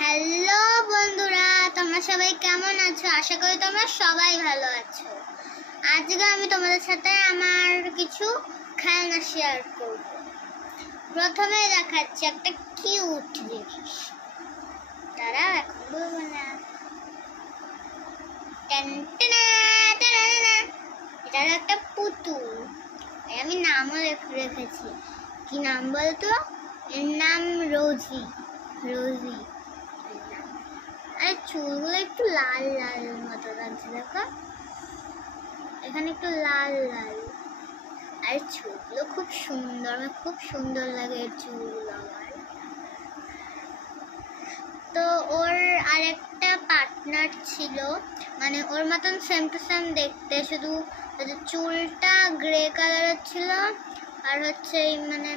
Hello বন্ধুরা, তোমরা সবাই কেমন আছো? আশা করি তোমরা সবাই ভালো আছো। আজকে আমি তোমাদের সাথে আমার কিছু খেলনা শেয়ার করব। প্রথমে দেখাচ্ছি একটা কিউট জিনিস। তারা এখন বলবো না। এটা একটা পুতুল। আমি নামও রেখেছি। কি নাম বলতো? এর নাম রোজি। রোজি। আর চুলগুলো একটু লাল লাল মতো লাগছে, দেখো এখানে একটু লাল লাল। আর চুলগুলো খুব সুন্দর, আমার খুব সুন্দর লাগে এর চুলগুলো আমার। তো ওর আরেকটা পার্টনার ছিল, মানে ওর মতন সেম টু সেম দেখতে, শুধু চুলটা গ্রে কালারের ছিল আর হচ্ছে মানে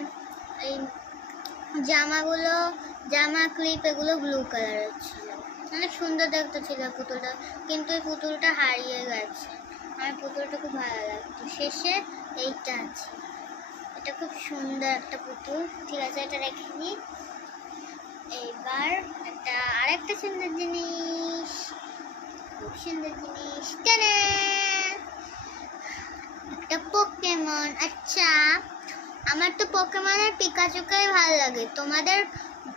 এই জামা ক্লিপ এগুলো ব্লু কালারের ছিল। অনেক সুন্দর দেখতে ছিল পুতুলটা, কিন্তু এই পুতুলটা হারিয়ে গেছে। আমার পুতুলটা খুব ভালো লাগতো। শেষে এইটা আছে, এটা খুব সুন্দর একটা পুতুল। ঠিক আছে, এটা রেখে নিই। এইবার আরেকটা সুন্দর জিনিস, খুব সুন্দর জিনিস, একটা পোকেমন। আচ্ছা, আমার তো পোকেমনের পিকাচুকেই ভালো লাগে। তোমাদের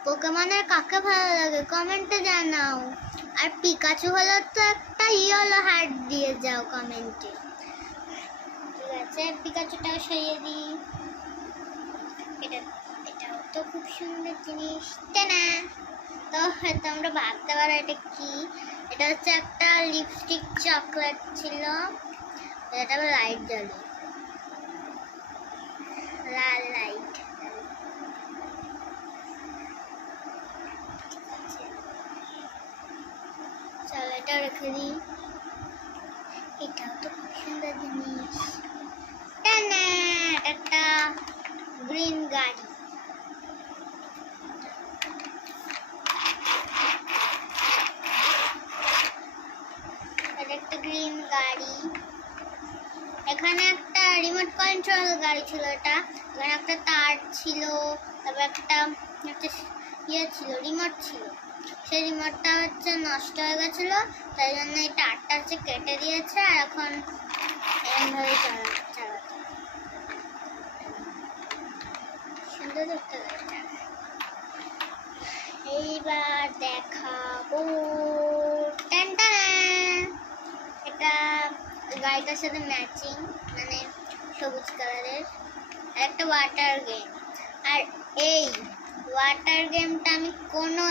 পোকেমনের কাকে ভালো লাগে কমেন্টে জানাও। আর পিকাচু হলো তো একটা হলো হার্ট দিয়ে যাও কমেন্টে। ঠিক আছে, পিকাচুটাও সরিয়ে দিই। এটাও তো খুব সুন্দর জিনিস, তাই না? তো তোমরা ভাবতে পারো এটা কি? এটা হচ্ছে একটা লিপস্টিক চকলেট ছিল। এটা লাইট জ্বলে, লাল লাইট। চলো এটা রেখে দিই। এটাও তো খুব সুন্দর জিনিস, একটা গ্রিন গাড়ি। একটা গ্রিন গাড়ি। এখানে একটা রিমোট কন্ট্রোল গাড়ি ছিল। এখানে একটা তার ছিল, তারপর একটা ইয়ে ছিল, রিমোট ছিল। সেই রিমোটটা হচ্ছে নষ্ট হয়ে গেছিল, তাই জন্য এই তারটা হচ্ছে কেটে দিয়েছে। আর এখন এমনভাবে চালাতে সুন্দর দেখতে গাড়িটা। এইবার দেখাবো এটা গাড়িটার সাথে ম্যাচিং, মানে সবুজ কালারের একটা ওয়াটার গেম। আর এই ওয়াটার গেমটা আমি কোনো